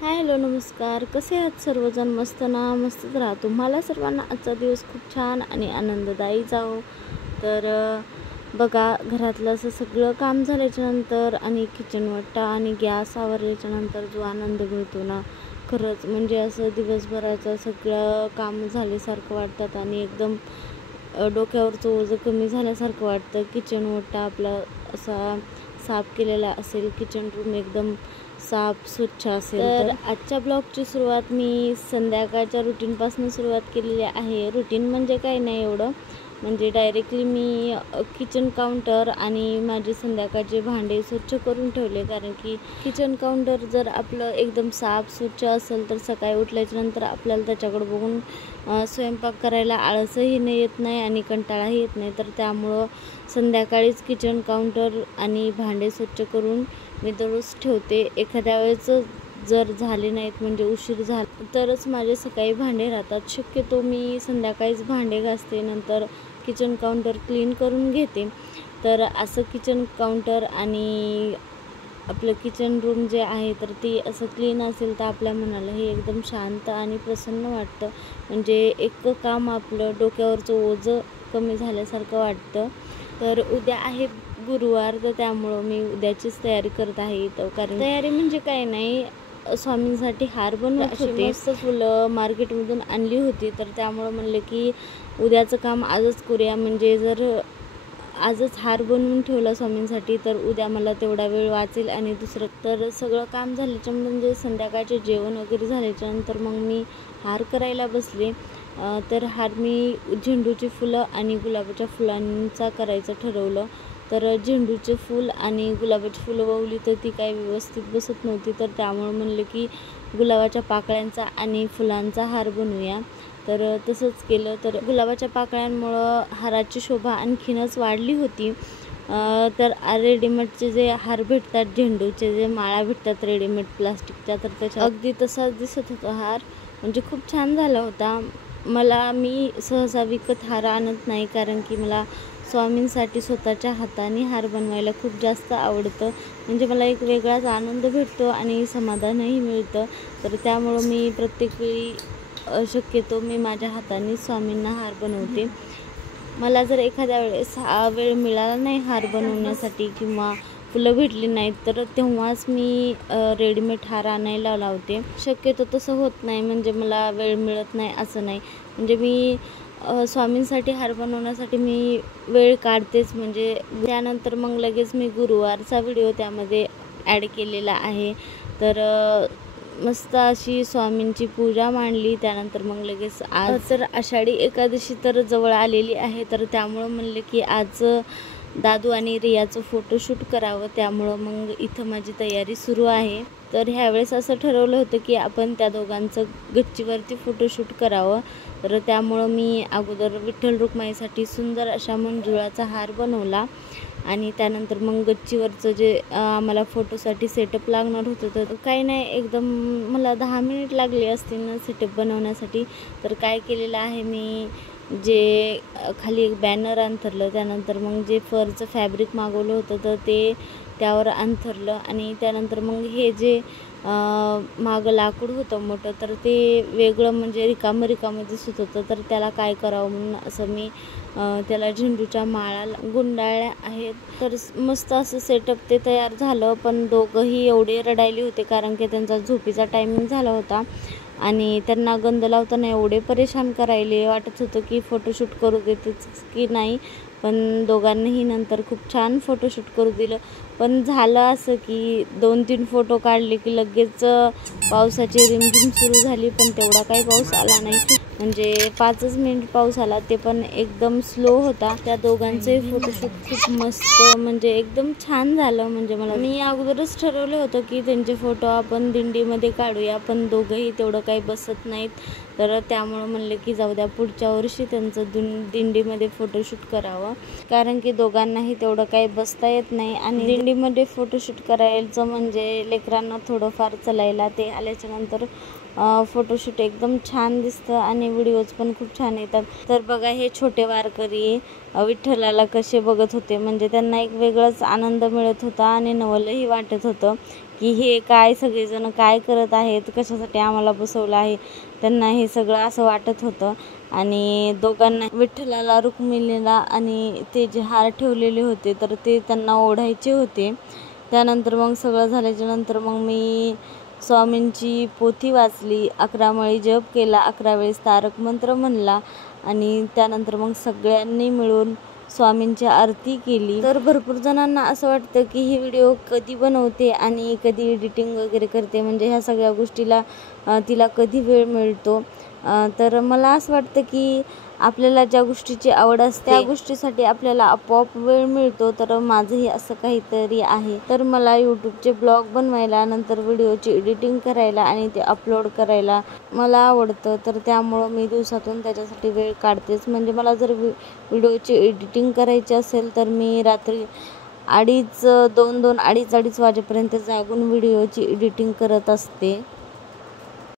Hello नमस्कार, कसे आहात सर्वजण? मस्त ना? मस्तच राहा. तुम्हाला सर्वांना आजचा दिवस खूप छान आणि आनंददायी जावो. तर बघा, घरातलं असं सगळं काम झाल्याच्यानंतर आणि किचन वट्टा आणि गॅस आवरल्याच्यानंतर जो आनंद मिळतो ना, खरंच म्हणजे असं दिवसभराचं सगळं काम झाल्यासारखं वाटतात आणि एकदम डोक्यावरचं ओझं कमी झाल्यासारखं वाटतं. किचन वट्टा आपला असा साफ केलेला असेल, किचन रूम एकदम साफ स्वच्छ असेल. तर आजच्या ब्लॉगची सुरुवात मी संध्याकाळच्या रुटीनपासून सुरुवात केलेली आहे. रुटीन म्हणजे काही नाही एवढं, म्हणजे डायरेक्टली मी किचन काउंटर आणि माझे संध्याकाळचे भांडे स्वच्छ करून ठेवले. कारण की किचन काउंटर जर आपलं एकदम साफ स्वच्छ असेल तर सकाळी उठल्याच्यानंतर आपल्याला त्याच्याकडे बघून स्वयंपाक करायला आळसही नाही येत नाही आणि कंटाळाही येत नाही. तर त्यामुळं संध्याकाळीच किचन काउंटर आणि भांडे स्वच्छ करून मी दररोज ठेवते. एखाद्या वेळेस जर झाले नाहीत म्हणजे उशीर झाला तरच माझे सकाळी भांडे राहतात. शक्यतो मी संध्याकाळीच भांडे घासते, नंतर किचन काउंटर क्लीन करून घेते. तर असं किचन काउंटर आणि आपलं किचन रूम जे आहे तर ती असं क्लीन असेल तर आपल्या मनालाही एकदम शांत आणि प्रसन्न वाटतं. म्हणजे एक काम आपलं डोक्यावरचं ओझं कमी झाल्यासारखं वाटतं. तर उद्या आहे गुरुवार, तर त्यामुळं मी उद्याचीच तयारी करत आहे. तर कारण तयारी म्हणजे काही नाही, स्वामींसाठी हार बनवत होते. मस्त फुलं मार्केटमधून आणली होती, तर त्यामुळं म्हणलं की उद्याचं काम आजच करूया. म्हणजे जर आजच हार बनवून ठेवला स्वामींसाठी तर उद्या मला तेवढा वेळ वाचेल. आणि दुसरं तर सगळं काम झाल्याच्या म्हणजे संध्याकाळचे जेवण वगैरे झाल्याच्यानंतर मग मी हार करायला बसले. तर हार मी झेंडूची फुलं आणि गुलाबाच्या फुलांचा करायचं ठरवलं. तर झेंडूचे फूल आणि गुलाबाची फुलं ववली तर ती काही व्यवस्थित बसत नव्हती, तर त्यामुळे म्हणलं की गुलाबाच्या पाकळ्यांचा आणि फुलांचा हार बनवूया. तर तसंच केलं. तर गुलाबाच्या पाकळ्यांमुळं हाराची शोभा आणखीनच वाढली होती. तर रेडीमेडचे जे हार भेटतात, झेंडूचे जे माळा भेटतात रेडीमेड प्लास्टिकच्या, तर त्याच्या अगदी तसाच दिसत होता हार. म्हणजे खूप छान झाला होता. मी सहसा विकत हार आणत नाही, कारण की मला स्वामींसाठी स्वतःच्या हाताने हार बनवायला खूप जास्त आवडतं. म्हणजे मला एक वेगळाच आनंद भेटतो आणि समाधानही मिळतं. तर त्यामुळं मी प्रत्येक वेळी शक्यतो मी माझ्या हाताने स्वामींना हार बनवते. मला जर एखाद्या वेळेस वेळ मिळाला नाही हार बनवण्यासाठी किंवा फुलं भेटली नाहीत तर तेव्हाच मी रेडीमेड हार आणायला लावते. शक्यतो तसं होत नाही, म्हणजे मला वेळ मिळत नाही असं नाही. म्हणजे मी स्वामींसाठी हार बनवण्यासाठी मी वेळ काढतेच. म्हणजे त्यानंतर मग लगेच मी गुरुवारचा व्हिडिओ त्यामध्ये ॲड केलेला आहे. तर मस्त अशी स्वामींची पूजा मांडली. त्यानंतर मग लगेच आज तर आषाढी एकादशी तर जवळ आलेली आहे, तर त्यामुळं म्हणले की आज दादू आणि रियाचं फोटोशूट करावं. त्यामुळं मग इथं माझी तयारी सुरू आहे. तर ह्यावेळेस असं ठरवलं होतं की आपण त्या दोघांचं गच्चीवरती फोटोशूट करावं. तर त्यामुळं मी अगोदर विठ्ठल रुक्माईसाठी सुंदर अशा मंजुळाचा हार बनवला आणि त्यानंतर मग गच्चीवरचं जे आम्हाला फोटोसाठी सेटअप लागणार होतं, तर काही नाही, एकदम मला 10 मिनिट लागले असतील ना सेटअप बनवण्यासाठी. तर काय केलेलं आहे, मी जे खाली एक बॅनर अंथरलं, त्यानंतर मग जे फरचं फॅब्रिक मागवलं होतं तर ते त्यावर अंथरलं आणि त्यानंतर मग हे जे मागं लाकूड होतं मोठं, तर ते वेगळं म्हणजे रिकामं दिसत होतं. तर त्याला काय करावं म्हणून असं मी त्याला झेंडूच्या माळा गुंडाळल्या आहेत. तर मस्त असं सेटअप ते तयार झालं. पण दोघंही एवढे रडायले होते, कारण की त्यांचा झोपीचा टायमिंग झाला होता आणि त्यांना गंध लावताना एवढे परेशान करायले, वाटत होतं की फोटोशूट करू देतेच की नाही. पण दोघांनीही नंतर खूप छान फोटोशूट करू दिलं. पण झालं असं की 2-3 फोटो काढले की लगेच पावसाची रिमझिम सुरू झाली. पण तेवढा काही पाऊस आला नाही, म्हणजे 5च मिनिट पाऊस आला, ते पण एकदम स्लो होता. त्या दोघांचे फोटोशूट खूप मस्त म्हणजे एकदम छान झालं. म्हणजे मी अगोदरच ठरवलं होतं की त्यांचे फोटो आपण दिंडीमध्ये काढूया, पण दोघंही तेवढं काही बसत नाहीत. तर त्यामुळं म्हणलं की जाऊ द्या, पुढच्या वर्षी त्यांचं दिंडीमध्ये फोटोशूट करावं, कारण की दोघांनाही तेवढं काही बसता येत नाही. आणि दिंडीमध्ये फोटोशूट करायचं म्हणजे लेकरांना थोडंफार चलायला ते आल्याच्यानंतर फोटोशूट एकदम छान दिसतं आणि व्हिडिओज पण खूप छान येतात. तर बघा, हे छोटे वारकरी विठ्ठलाला कसे बघत होते, म्हणजे त्यांना एक वेगळाच आनंद मिळत होता आणि नवलही वाटत होतं की हे काय सगळेजण काय करत आहेत, कशासाठी आम्हाला बसवलं आहे. त्यांना हे सगळं असं वाटत होतं. आणि दोघांना विठ्ठलाला, रुक्मिणीला आणि ते जे हार ठेवलेले होते तर ते त्यांना ओढायचे होते. त्यानंतर मग सगळं झाल्याच्या नंतर मग मी स्वामींची पोथी वाचली, 11 माळी जप केला, 11 वेळेस तारक मंत्र म्हणला आणि त्यानंतर मग सगळ्यांनी मिळून स्वामींची आरती केली. तर भरपूर जणांना असं वाटतं की ही व्हिडिओ कधी बनवते आणि कधी एडिटिंग वगैरे करते, म्हणजे ह्या सगळ्या गोष्टीला तिला कधी वेळ मिळतो. तर मला असं वाटतं की आपल्याला ज्या गोष्टीची आवड असते त्या गोष्टीसाठी आपल्याला आपोआप वेळ मिळतो. तर माझंही असं काहीतरी आहे. तर मला यूट्यूबचे ब्लॉग बनवायला, नंतर व्हिडिओची एडिटिंग करायला आणि ते अपलोड करायला मला आवडतं. तर त्यामुळं मी दिवसातून त्याच्यासाठी वेळ काढतेच. म्हणजे मला जर व्हिडिओची एडिटिंग करायची असेल तर मी रात्री 2-2, 2:30 वाजेपर्यंत जागून व्हिडिओची एडिटिंग करत असते.